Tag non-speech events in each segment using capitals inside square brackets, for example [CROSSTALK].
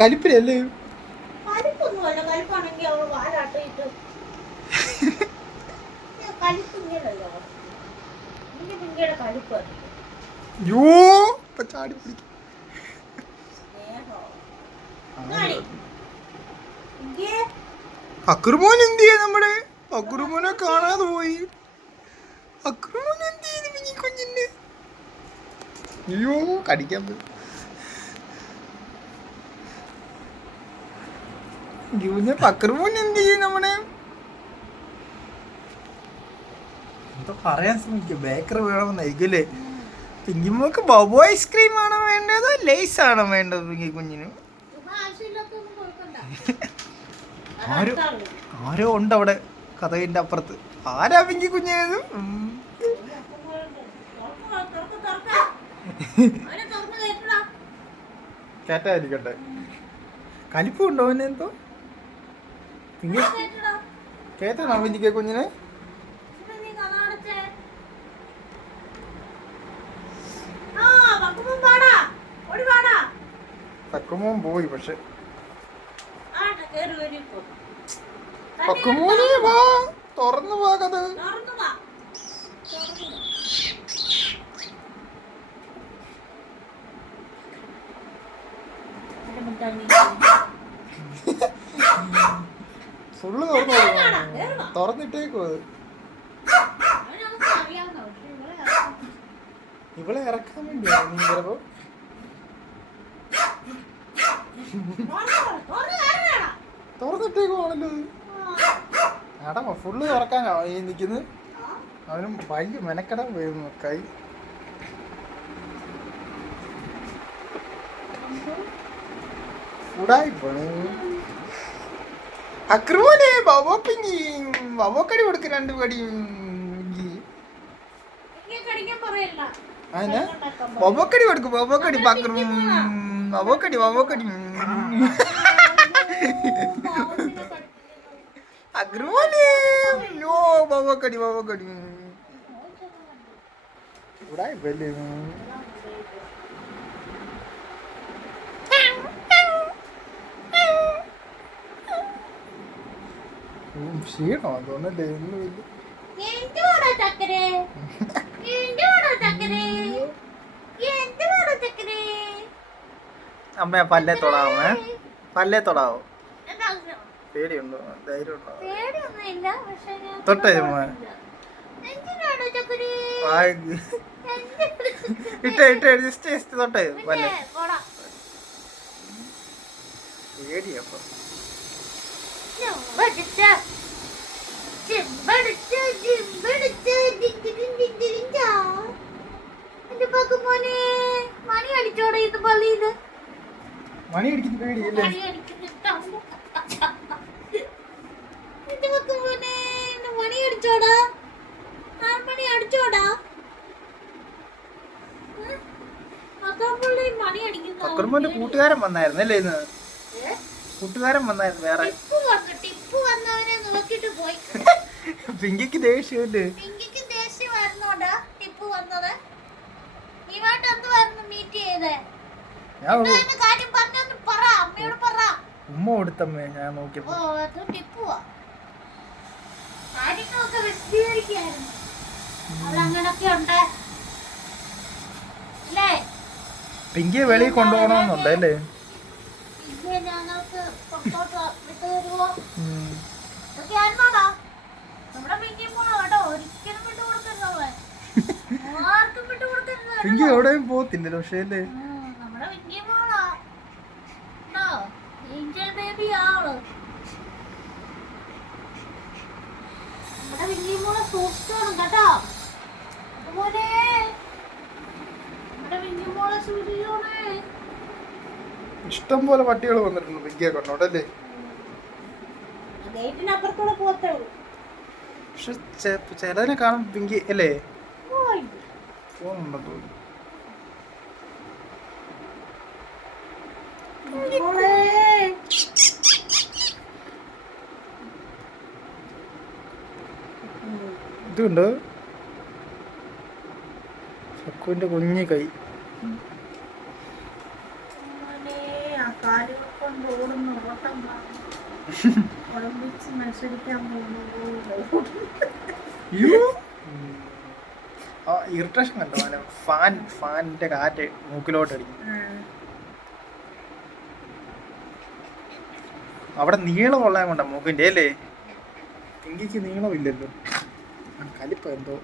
കലിപ്പിലല്ലേ? യോ ചാടി പിടിക്കും. അക്രമോൻ എന്ത് ചെയ്യാ നമ്മുടെ? അക്രമോനെ കാണാതെ പോയി. അക്രമോൻ എന്ത് അയ്യോ കടിക്കാൻ പോയി. കുഞ്ഞപ്പ അക്രമോൻ എന്ത് ചെയ്യും നമ്മുടെ എന്തോ പറയാൻ ശ്രമിക്കും ബേക്കറി വേണമെന്നായിരിക്കും അല്ലേ? പിങ്കിമ്മക്ക് ബോബോ ഐസ്ക്രീം ആണോ വേണ്ടത്? ലേസ് ആണോ വേണ്ടത് പിങ്കി കുഞ്ഞിന്? ആരോ ആരോ ഉണ്ട് അവിടെ കഥകിന്റെ അപ്പുറത്ത്. ആരാ പിങ്കി കുഞ്ഞേത് കേട്ടായിരിക്കട്ടെ കലിപ്പുണ്ടോ അവന് എന്തോ? കേട്ടാണോ പിങ്കിക്ക് കുഞ്ഞിനെ. പക്കുമോൻ പോയി പക്ഷെ. വാ. തുറന്നു വാ കഥ ഫുള്ള് തുറന്നു കൊടുക്കണം. തുറന്നിട്ടേക്കോ അത്? ഇവളെ ഇറക്കാൻ വേണ്ടിയാണ് നീ ചിലപ്പോ തുറന്നിട്ടേക്കുവാണല്ലോ ഇത്. എടാ ഫുള്ള് തുറക്കാൻ ഈ നിക്കുന്നത് അവനും വലിയ മെനക്കട വരുന്നു കൈ. ഉടായിപ്പോണ്. അക്രമോനെ ബവോ ബാബോക്കടി ബവോക്കടി കൊടുക്ക രണ്ട് കടിയും ബാബോക്കടി ബവോക്കടി കൊടുക്കും ബവോക്കടി ബാബോക്കടി ബവോക്കടി ബവോക്കടി ബാബോക്കടി യോ ബവോക്കടി ബവോക്കടി ഉടായിപ്പല്ലേ ക്ഷീണോ? ചക്കരേ? അമ്മ പല്ലേ തൊടാവേ പല്ലേ തൊടാവോ? പേടിയുണ്ടോ? ധൈര്യമുണ്ടോ? പേടിയൊന്നുമില്ല പക്ഷെ ഞാൻ തൊട്ടേ. ഇട്ട് ഇട്ട ഇട്ട ജസ്റ്റ് ജസ്റ്റ് തൊട്ടേ പല്ലേ. പേടിയപ്പോ മണി അടിക്കുന്ന പേടിയല്ലേ മണി അടിച്ചോടാ മണി അടിച്ചോടാ അക്രമോന്റെ കൂട്ടുകാരൻ വന്നായിരുന്നല്ലേ ഇന്ന്? കൂട്ടുകാരൻ വന്നായിരുന്നു വേറെ. പിങ്കിക്ക് ദേഷ്യമില്ലേ പിങ്കിക്ക് ദേഷ്യമായിരുന്നോണ്ടാ ടിപ്പു വന്നത്? ഇവാട്ട് എന്തുവായിരുന്നു മീറ്റ് ചെയ്തേ? ഉമ്മ കൊടുത്തമ്മേ ഞാൻ നോക്കിയപ്പോ. പിങ്കിയെ വെളിയിൽ കൊണ്ടുപോകണമെന്നുണ്ട് അല്ലേ? പിങ്കി എവിടെയും പോത്തില്ലല്ലോ പക്ഷേ അല്ലേ? കേട്ടോ. ഇഷ്ടം പോലെ പട്ടികൾ വന്നിട്ടുണ്ട് പോത്തേ ഉള്ളൂ. പക്ഷെ ചിലതിനെ കാണും പിങ്കി അല്ലേ? പോകുന്നുണ്ടെന്ന് തോന്നുന്നു ഇതുണ്ട്. ഫക്കുവിന്റെ കുഞ്ഞു കൈ. ഒളിമ്പിക്സ് മത്സരിക്കാൻ പോകുന്നു അയ്യോ ആ ഇറിറ്റേഷൻ കണ്ടോ അവന്? ഫാൻ ഫാനിന്റെ കാറ്റ് മൂക്കിലോട്ട് അടിക്കും അവിടെ നീളം കൊള്ളാൻ കൊണ്ട മൂക്കിന്റെ അല്ലേ? എങ്കിക്ക് നീളമില്ലല്ലോ. ഇല്ലല്ലോ കലിപ്പ. എന്താ.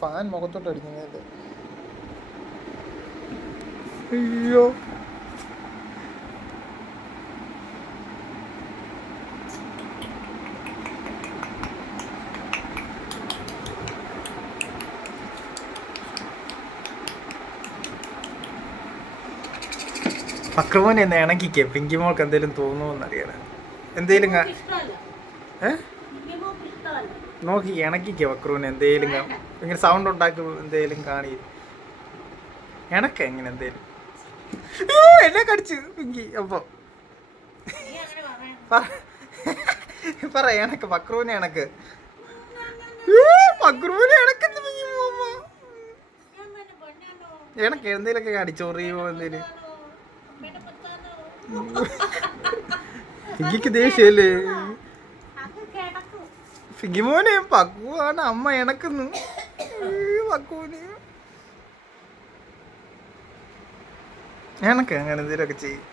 ഫാൻ മുഖത്തോട്ട് അടിക്കുന്നത് അയ്യോ. അക്രമോനെ എന്ന് ഇണക്കിക്കേ. പിങ്കി മോൾക്ക് എന്തേലും തോന്നുമെന്നറിയാൻ എന്തേലും നോക്കി ഇണക്കിക്കോ വക്രൂന് എന്തേലും ഇങ്ങനെ സൗണ്ട് ഉണ്ടാക്കി എന്തേലും കാണി ഇണക്ക എങ്ങനെ എന്തേലും. എന്നെ കടിച്ചു പിങ്കി. അപ്പൊ നീ അങ്ങനെ പറയാൻ പറ പറ എനക്ക് വക്രൂനെ എനക്കെന്ത് പിങ്കി എന്തേലൊക്കെ കടിച്ചോറിയോ എന്തേലും? ദേഷ്യല്ലേ ഫിഗിമോനെ പക്കുവാണ് അമ്മ എനക്കുന്നു. പക്കുവിന്. എനക്ക് അങ്ങനെ എന്തെങ്കിലുമൊക്കെ ചെയ്യും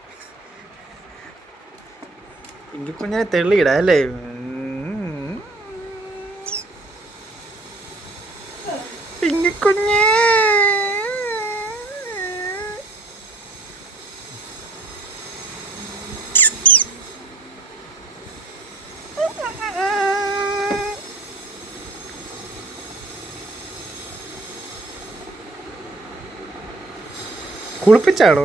എനിക്കിപ്പോ ഞാൻ തെളിയിടാ അല്ലേ ഉം. പിങ്കി കുഞ്ഞേ കുളിപ്പിച്ചാണോ.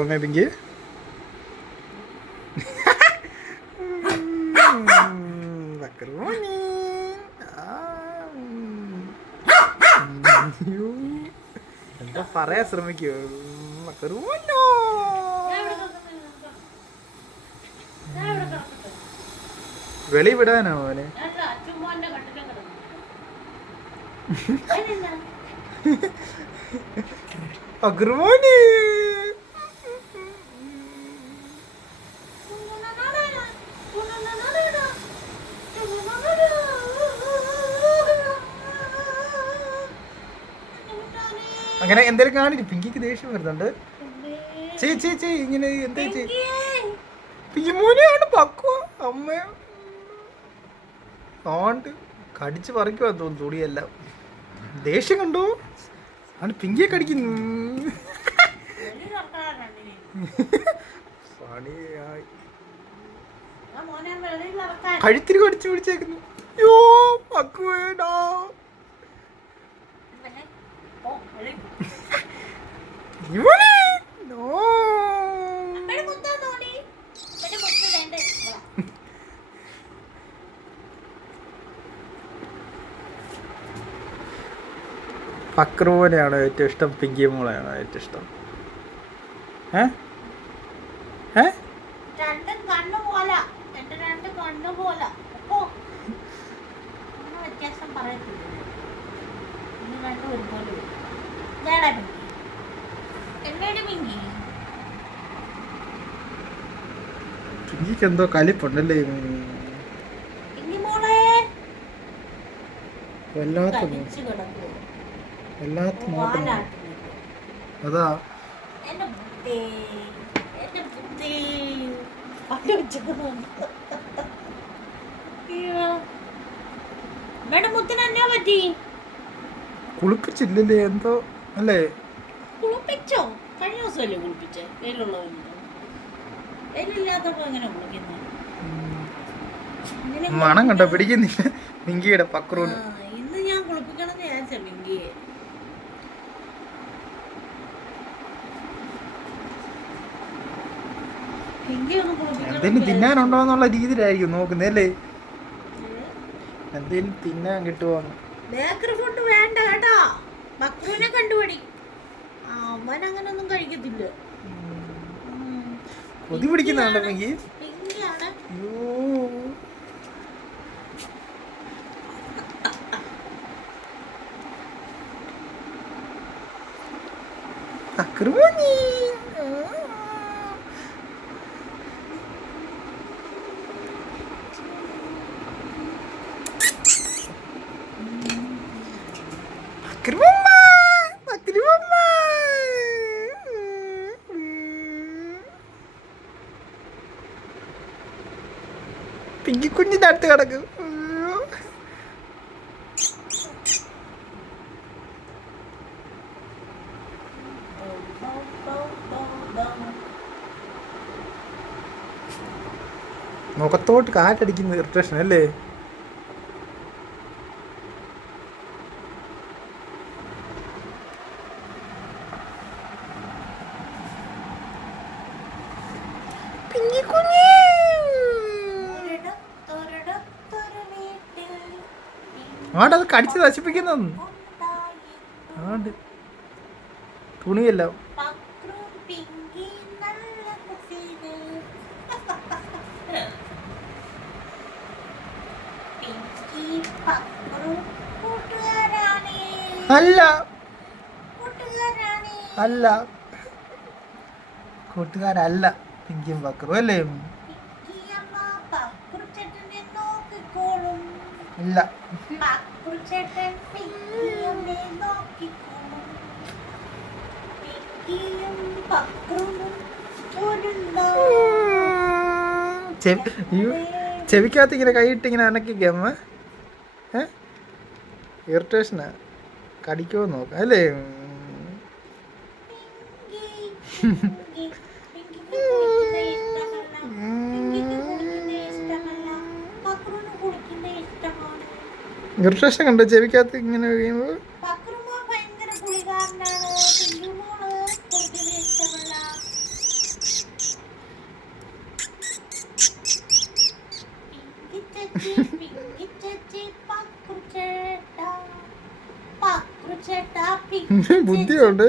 അയ്യോ. എന്താ പറയാ ശ്രമിക്കൂ? ഇവിടെ വെളി വിടാനോ അവനെ അല്ല അങ്ങനെ എന്തേലും കാണിച്ചു പിങ്കിക്ക് ദേഷ്യം വരുന്നുണ്ട്. ചേ ചേ ചേ ഇങ്ങനെ എന്താ ചേ. പിങ്കി മോനെയാണ് പക്വ. അമ്മ. ആണ്ട് കടിച്ച് പറിക്കുവാ തോന്നുന്നു തുണിയെല്ലാം. ദേഷ്യം കണ്ടോ? ആണ് പിങ്കിയെ കടിക്കുന്നു. പണിയായി. കഴുത്തിൽ കടിച്ചു പിടിച്ചേക്കുന്നു. യോ പക്കുവേടാ പക്രൂനെയാണോ ഏറ്റവും ഇഷ്ടം പിങ്കി മോളെയാണോ ഏറ്റവും ഇഷ്ടം. ഏ? ഏ? വ്യത്യാസം പറയത്തില്ല. ഇനി രണ്ടും ഒരുപോലെ വരും. ഇതാടാ പിങ്കി എന്നേട് പിങ്കി പിങ്കിക്ക് എന്തോ കലിപ്പുണ്ടല്ലേ വല്ലാത്ത വല്ലാത്ത നോട്ടം. അതാ. കുളിപ്പിച്ചില്ലല്ലേ എന്തോ? അല്ലേ? കുളിപ്പിച്ചോ കഴിഞ്ഞ ദിവസമല്ലേ കുളിപ്പിച്ചേ വെയിലുള്ളവരുണ്ടോ വെയിലില്ലാത്തപ്പോ എങ്ങനെ കുളിക്കുന്നു? മണം കണ്ടോ? പിടിക്കുന്നില്ല. മിങ്കിയുടെ പക്രൂന് ഇന്ന് ഞാൻ കുളിപ്പിക്കണം വിചാരിച്ച മിങ്കിയെ. തിന്നാനുണ്ടോ എന്നുള്ള രീതിയിലായിരിക്കും നോക്കുന്നല്ലേ എന്തേലും തിന്നാൻ കിട്ടുവോ ബേക്കറി ഫുഡ് വേണ്ട കേട്ടോ. മക്രൂനെ കണ്ടുപിടി. അമ്മാൻ കഴിക്കത്തില്ല. കൊതി പിടിക്കുന്നുണ്ടെങ്കിൽ അക്രമണീ അടുത്ത് കിടക്കും. മുഖത്തോട്ട് കാറ്റടിക്കുന്ന ഇറിറ്റേഷൻ അല്ലേ? ആണ്ടത് കടിച്ച് നശിപ്പിക്കുന്നു തുണിയല്ല ആണ്ട്. പക്രു. അല്ല. അല്ല. കൂട്ടുകാരല്ല. പിങ്കിയും പക്കറും അല്ലേ അയ്യോ, ചെവിക്കകത്ത് ഇങ്ങനെ കൈയിട്ട് ഇങ്ങനെ അനക്കി ഗമ്മ ഏ? ഇറിറ്റേഷനാ കടിക്കുമോ നോക്കാം. അല്ലേ? [LAUGHS] ഇറിറ്റേഷൻ കണ്ടോ? ചെവിക്കകത്ത് ഇങ്ങനെ വീഴുമ്പോൾ? ബുദ്ധിയുണ്ട്?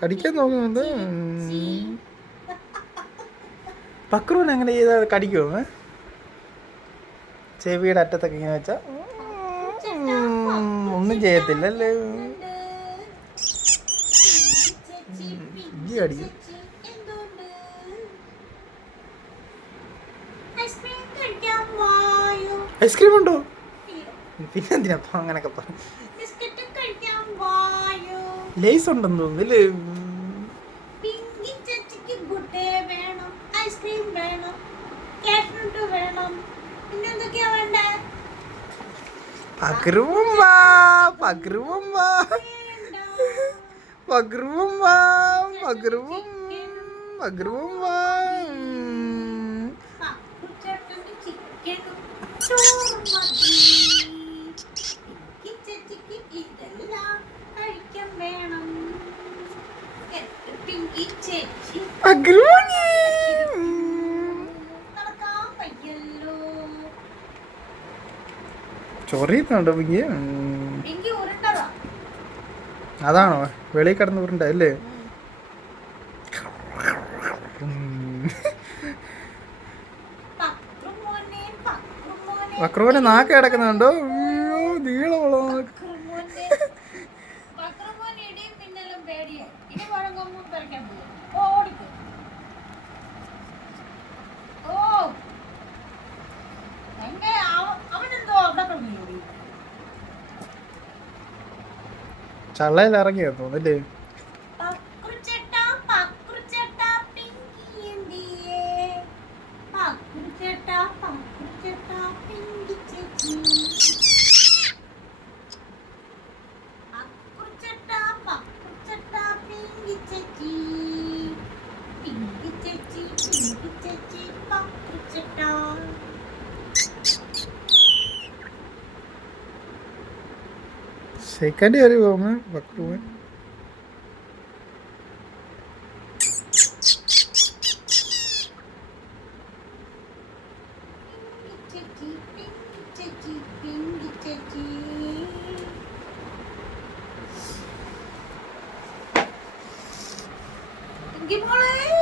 കടിക്കാൻ നോക്കുന്നുണ്ട്. പക്രൂന് എങ്ങനെ ചെയ്താൽ കടിക്കുമോ ചെവിയുടെ അറ്റത്തൊക്കെ ഇങ്ങനെ വെച്ചാ? ഉം, ഒന്നും ചെയ്യത്തില്ല അല്ലേ ഈ അടിക്കും ഐസ്ക്രീം ഉണ്ടോ? പിന്നെ എന്തിനാ അപ്പൊ അങ്ങനൊക്കെ പറഞ്ഞു ലേസ് ഉണ്ടെന്ന് തോന്നുന്നില്ലേ ഐസ്ക്രീം വേണം. വേണം. പിന്നെന്തൊക്കെയാ വേണ്ടേ? പകരുവും വാ പകരുവും വാ. പകരുവും വാ പകരുവും പകരുവും വാ പപ്പുച്ചേട്ടന് ചൊറിയുന്നുണ്ടോ പിങ്കി അതാണോ? വെളിയിൽ കിടന്ന് ഉരുണ്ട അല്ലേ? വക്രമോനെ നാക്ക് കിടക്കുന്നുണ്ടോ? അയ്യോ നീളമുള്ള നാക്ക്. പറിക്കാൻ പോകും ഓ എന്റെ അവ- അവനെന്തോ അവിടെ കിടന്നു ചള്ളയിൽ ഇറങ്ങിയോ തോന്നല്ലേ Selesaikan dia dia bang eh. Buat kru eh. Gimana?